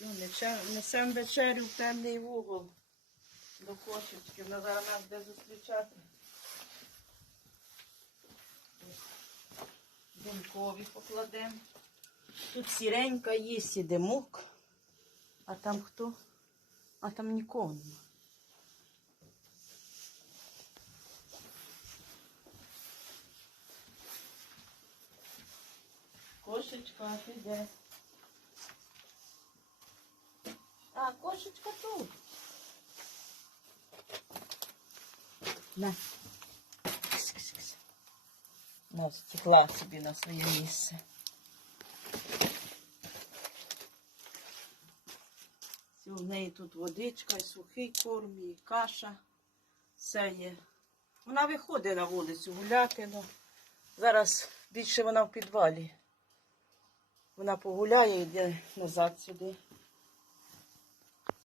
Несем- Несемо вечерю в темний вугол до кошечки. Вона зараз нас буде зустрічати. Димкові покладемо. Тут сіренька є, і. А там хто? А там нікого нема. Кошечка піде. А, кошечка тут. На. На, стекла собі на своє місце. В неї тут водичка, і сухий корм, і каша. Все є. Вона виходить на вулицю гуляти, але зараз більше вона в підвалі. Вона погуляє і йде назад сюди.